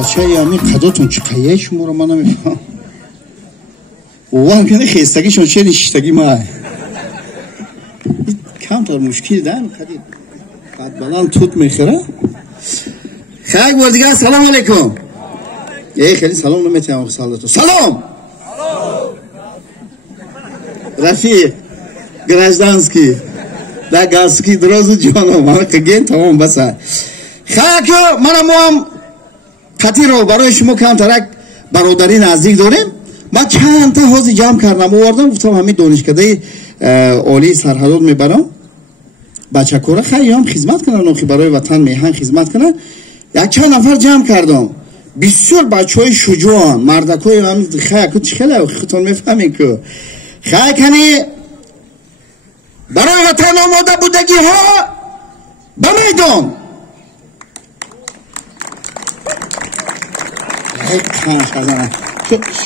بچه یامی قداتون چقیه شما رو من نمیفهم اوه کنه خیستگی شما چه نشتگی ما کم تا مشکل دارم قدید قد بلان توت میخوره خیلی بار دیگه سلام علیکم خیلی سلام نمیتونم سلام سلام رفیق گرجدانسکی در گاسکی درازو جانم من کگین تمام بسه خیلی من هم خطی رو برای شما کم ترک برادری نزدیک داریم من چند تا حوضی جمع کردم آوردم گفتم همین دانشکده عالی سرحدات میبرم بچه کوره خیلی هم خدمت کنن نوخی برای وطن میهن خدمت کنن یک چند نفر جمع کردم بسیار بچه های شجاعان مردک های هم خیلی خیلی میفهمی که خیلی کنی برای وطن آماده بودگی ها به میدان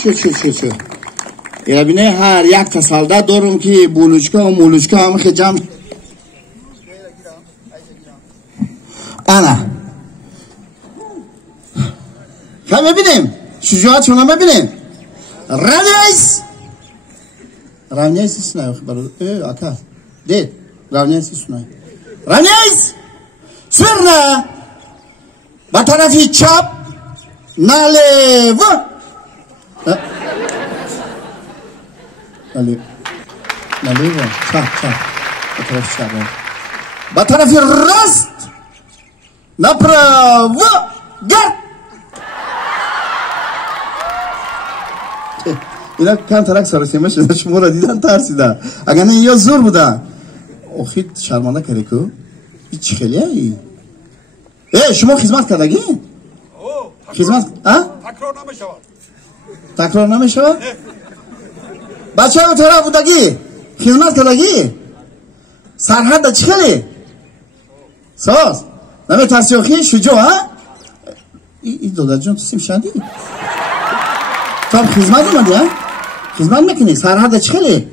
شو یا بینه هر یک تسلده دارم که بولوچکا و مولوچکا همه خیلی جمع انا خیلی ببینیم شجاعت شما ببینیم رونیس سنای اکا دید رونیس سنای رونیس سرنا با طرفی چپ ناليفو ناليفو صح بطرف الراست نبراوو گرد اینا کم ترک سرسیمه شده شما را دیدن ترسیده اگر نه یا زور بوده اخی شرمانده کردی که هیچ خیلی هایی شما خدمت کردگی؟ خدمت تکرار نمیشود تکرار نمیشود بچه های طرف بودگی خدمت کردگی سرحد چی خیلی ساز نمی ترسیاخی شجاع ها این دادر جان تو سیم شدی تو هم خدمت اومدی ها خدمت میکنی سرحد چی خیلی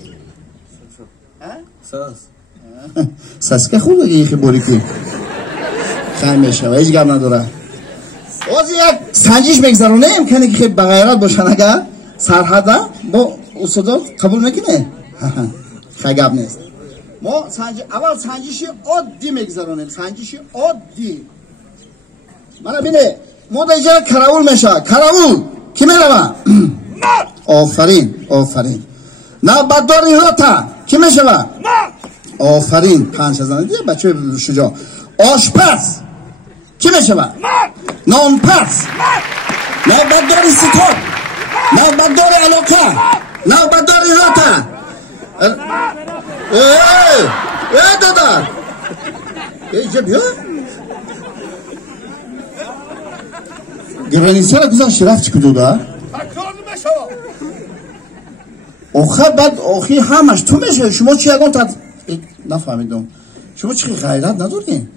ساز ساسکه خوب بگی خیلی باری که خیلی میشه هیچ گرم نداره بازی یک سنجش بگذارونه امکنه که خیلی بغیرات باشن اگر سرحده با استادات قبول میکنه خیلی گب نیست ما اول سنجشی عادی میگذارونیم سنجشی عادی من بینه ما در اینجا کراول میشه کراول کی میروه؟ آفرین نه بدداری راتا کی میشوه؟ آفرین 5000 دیگه بچه شجاع آشپز کی میشوه؟ نان پس نه بدداری ستاد نه بدداری علاقه نه بدداری راتا دادر اینجا بیا گرانیسی را گذاشت رفت چی کدو ده آخه بعد آخی همش تو میشه شما چی اگان تد نفهمیدم شما چی غیرت نداری؟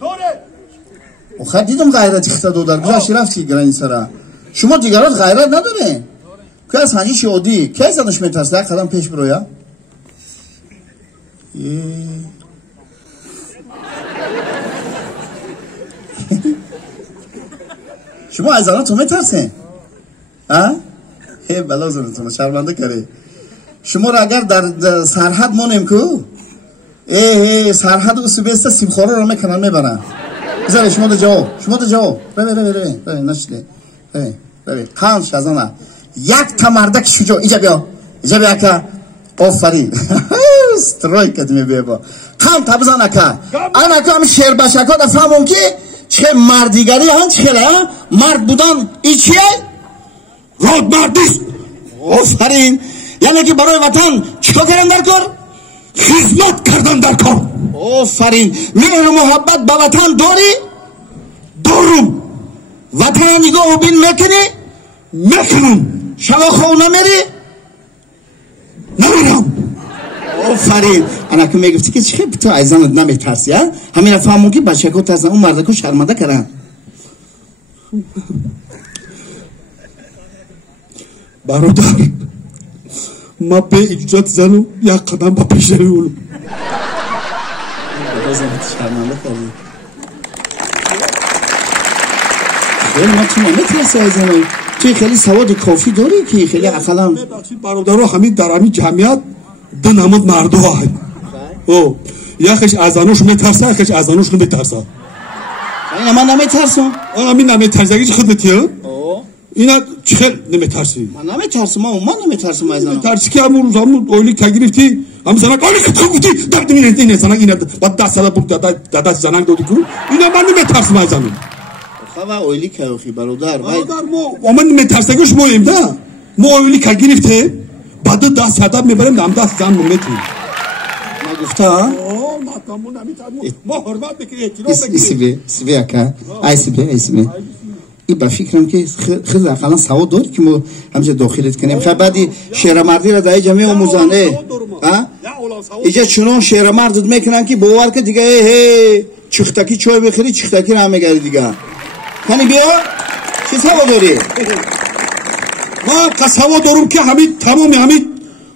داره آخه دیدم غیرت اختا دو در گذاشت رفت چی گرانیسی را شما دیگرات غیرت نداری؟ که از هنجیش عادی که از ازش میترسه یک قدم پیش برویا؟ شما از آن تو میترسین؟ بلا زنتون شرمنده کردی شما را اگر در سرحد مانیم که سرحد و سبیسته سیبخوره را میکنن میبرن بذاره شما ده جواب روی نشده روی قانش از آنه یک تمردک شجاع اینجا بیا که آفرین سترای کدیمی بیا با قام تا بزن که انا که هم شیر بشکا دا فهمون که چه مردیگری هم چه مرد بودن ای چیه؟ راد مردیست آفرین یعنی که برای وطن چکا کردن در کار؟ خدمت کردن در کار آفرین مهر و محبت با وطن داری؟ دارم وطن نگاه و بین میکنم شما خود نمیری؟ نمیرم آفرین انا که میگفتی که چه تو ایزانت نمیترسی همین فهمون که بچه که ترسن اون مرده که شرمنده کردن برادر ما به اجازت زنو یک قدم با پیش رویم شرمنده کردی من چی نمیترسی عزیزم توی خیلی سواد کافی داری که خیلی عقلم برادرها همین در همین جمعیت دو نماد مرد ها او یخش از آنوش میترسه یخش از آنوش نمیترسه اینا من نمیترسم همین نمیترسه چی خود بتیه اینا چه نمیترسی من نمیترسم من نمیترسم عزیزم نمیترسی که همون اولی که گرفتی هم زنک اولی که تو گفتی داد میرنتی نه زنک اینا بعد 10 سال بود داد زنک دادی کو اینا من نمیترسم عزیزم خب اولی که اخی برادر و من نمیترسگوش مویم ده ما اولی که گرفته بعد 10 سال میبریم دم 10 زن میتونیم گفته ما حرمت بکنیم احترام بکنیم سیبی اکا ایسیبی این با فکرم که خیلی اقلا سواد داری که ما همچه داخلت کنیم خب بعدی شعر مردی را در جمعه آموزانه اینجا چنان شعر مردت میکنن که باور که دیگه چختکی چای بخیری چختکی را هم میگری دیگه کنی بیا چه سواد داری؟ ما سواد دارم که همین تمامی همین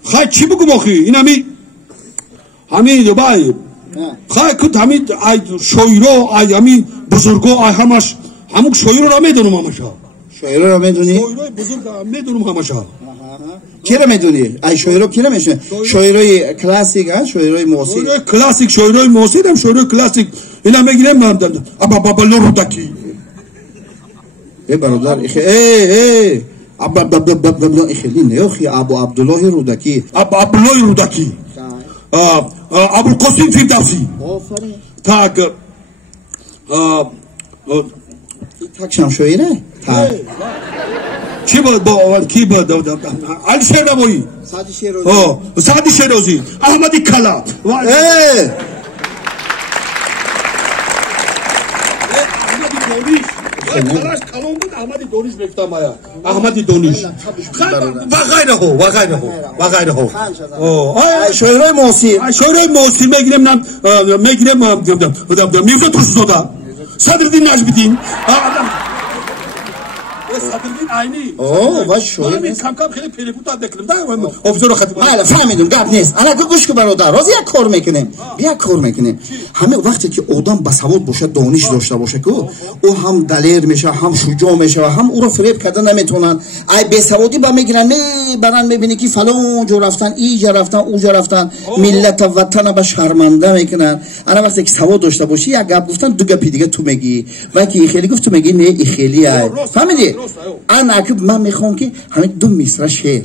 خواهی چی بگم آخی این همین بای خواهی کد همین شویرو همین بزرگو همش همون شویرو را میدونم همشا شویرو را میدونی؟ شویروی بزرگ میدونم همشا کی را میدونی؟ ای شویرو کی را میشن؟ شویروی کلاسیک ها؟ شویروی موسیقی؟ شویروی کلاسیک شویروی موسیقی هم شویروی کلاسیک اینا میگیرم ابا رودکی برادر خیلی نیوخی ابو عبدالله رودکی ابو القاسم فردوسی تاک شمشویره چی بود کی بود علی شیرازی سعدی شیرازی احمدی کلا خلاص کلام بود احمدی دونیش رفتم آیا احمدی دونیش و غیره شویرای موسیقی میگیرم میفته توسودا صدرالدین نجمیدین صدرالدین عینی باش شویر کم خیلی پلیفوت دکلم دا افسر خدمت بله فهمیدم گپ نیست انا گوش کن برادر راز یک کار میکنیم همه وقتی که آدم بسواد باشه دانش داشته باشه که او هم دلیر میشه هم شجاع میشه و هم او رو فریب کردن نمیتونن ای بسوادی با میگیرن میبرن میبینی که فلان جو رفتن اینجا رفتن اونجا رفتن ملت و وطن به شرمنده میکنن انا وقتی که سواد داشته باشی یک گپ گفتن دو گپ دیگه تو میگی وقتی خیلی گفت تو میگی نه ای خیلی فهمیدی انا که من میخوام که همین دو مصرع شعر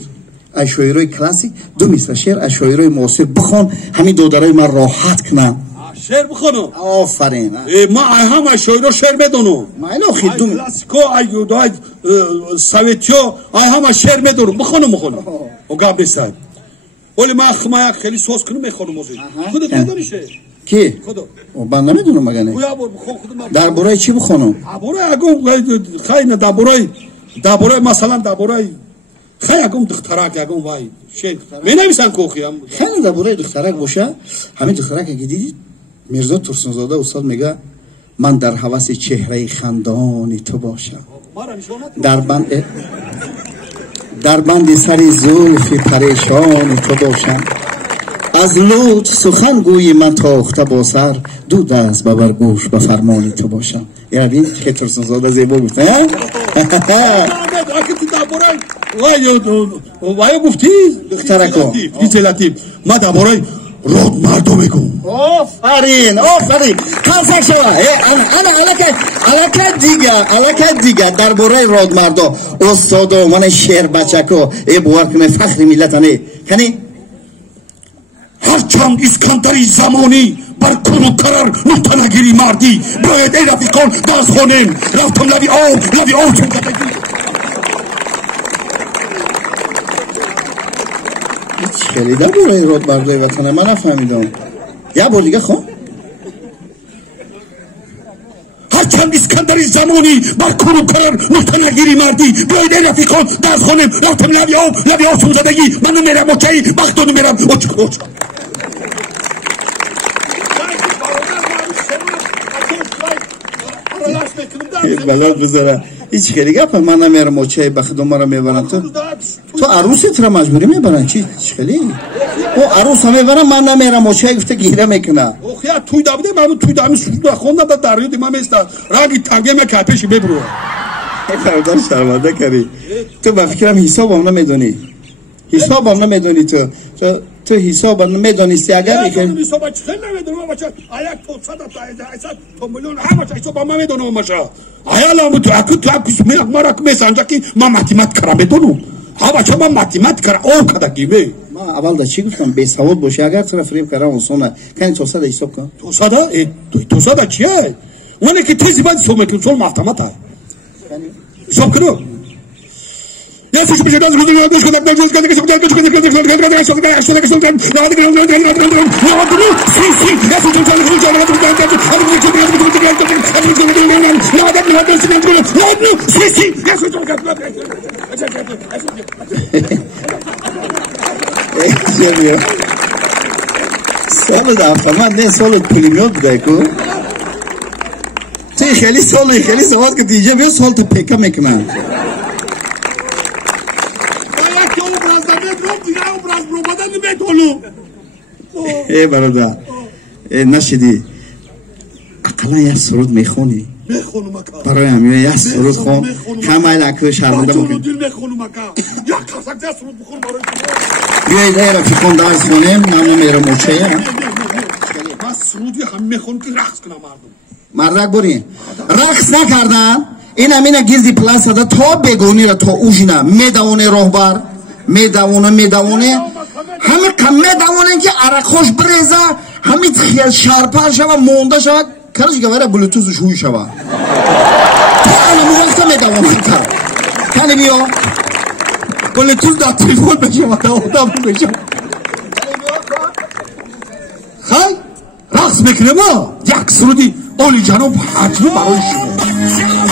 از شاعرای کلاسیک دو مصرع شعر از شاعرای معاصر بخون همین دودرای من راحت کنن شعر بخونم آفرین ما هم از شاعرای شعر بدونم ما اینو خیلی کلاسیکو ایودای سویتیو هم از شعر بدونم بخونم و گپ نیست ولی ما خیلی سوس کنم میخونم خودت نداری شعر کی من نمیدونم مگه نه درباره چی بخونم درباره مثلا درباره خیلی اگم دخترک اگم وای شعر مینویسن کوخی هم خیلی درباره دخترک باشه همین دخترک اگه دیدید میرزا ترسنزاده استاد میگه من در هوس چهره خندان تو باشم در بند سر زلف پریشان تو باشم از لطف سخن گوی من تاخته با سر دو دست ببر گوش به فرمان تو باشم یعنی که ترسنزاده زیبا گفته وای گفتی دخترکو لطیف ما درباره رود مردو میگم آفرین خلصک شما انا علکت دیگه درباره رود مردو استاد من شعر بچکو ای باور کنه فخر ملتانه کنی هرچند اسکندری زمانی بر کن و قرار نقطه نگیری مردی باید ای رفیقان دست خونیم رفتم لبی آب چون کتگی خیلی درباره رود مردوی وطنه من نفهمیدم یه بار دیگه خون هرچند اسکندری زمانی بر کن و قرار نقطه نگیری مردی باید ای رفیقان دست خونیم رفتم لبی آب چون زدگی من نمیرم اوکی وقت نمیرم اوچ بلد بذاره هیچ خیلی گپ من نمیرم موچه بخدم ما رو میبرن تو عروست را مجبوری میبرن چی خیلی او عروس هم میبرن من نمیرم موچه گفته گیره میکنه اوخیا توی دابده من توی دامی سجود خوندم در دریا دیمه میسته رنگی تنگه من کپیشی ببرو برادر شرمنده کردی. تو به فکرم حسابم نمیدونی. حسابم نمیدونی تو حسابم نمیدونستی اگر میکنم حساب چه نمیدونم بچه آیا تو صد تا تو میلیون هم بچه حساب نمیدونم بچه آیا لام تو اكو مرا میسنجا کی ما ماتمات کارم بدونم ها بچه ما ماتمات کار او کدا گیمه ما اول دا چی گفتم بی سواد باشه اگر طرف فریب کردم اونسونه کنی تو صد حساب کن تو صد چیه اونه که تیزی باید حساب میکنم چون ماتمات ها حساب کنم Ya suç bir şeyden Solo da fama ne solo pulimiyot beko. Te khali savad ke dije be sol te peka mekna. برادر نشدی اقلا یه سرود میخونی برای همین یه سرود خون همه لکه شرمنده بکنی بیایید ای را که خونده از خونیم نمو میره موچه من سرودی هم میخون که رقص کنم مردک برین رقص نکردن این همینه گیزی پلاس هده تا بگونی را تا اوشینه میدونه روحبر میدونه همه کمه دوانه که عرق خوش بریزه همه خیال شرپر شوه مونده شوه کرش گواره بلوتوزش هوی شوه تو علمو وقتا میدوانه کرد کنی بیا بلوتوز در تلفون بشه و آدم بشه خیلی رقص میکنه ما یک سرودی اولی جنوب حتمو برای شما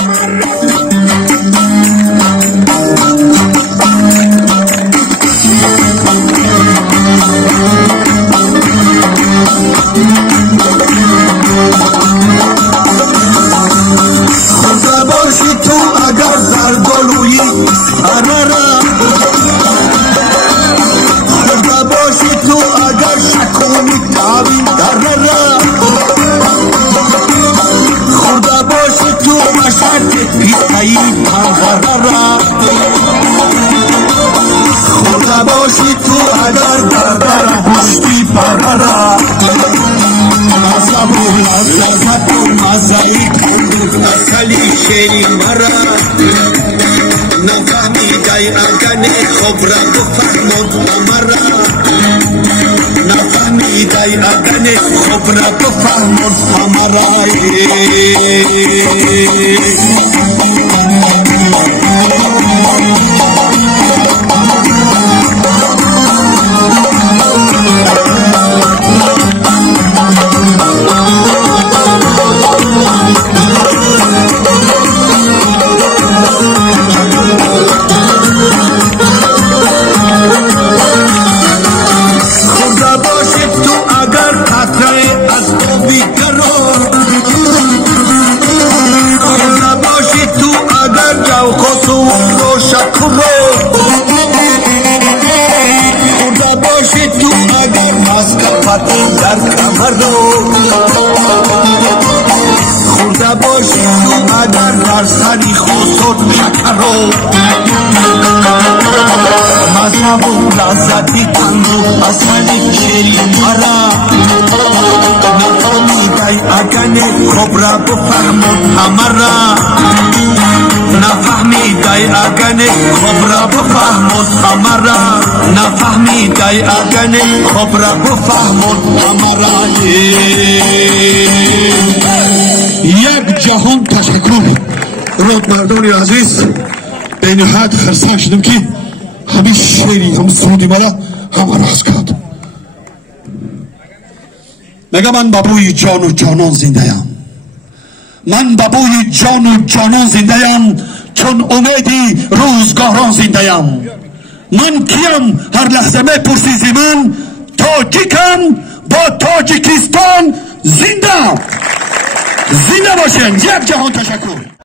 باشی تو اگر در پشتی پررا مذهب و لذت و مزایی کندوک اصلی شیری مرا نفهمیدای اگنه خب را بفهمد مرا نفهمیدای اگنه خب را بفهمد مرا در کمر خورده باشی تو اگر در سری خودت شکر مذهب و لذتی کندو اصلی شیری مرا نفهمیدای اگنه خب را بفهمد همه را نفهمیدای اگنه خب را بفهمد همه را نفهمیدای اگنه خب را بفهمد همه را یک جهان تشکر رودمردان عزیز به نهایت خرسان شدم که همین شیری هم سرودی مرا همه راست کرد میگه من بابوی جان و جانان زنده ام من بابوی جان و جانان زنده ام چون امیدی روزگاران زنده ام من کیم هر لحظه می پرسی زی من تاجیکم با تاجیکستان زنده باشین یک جهان تشکر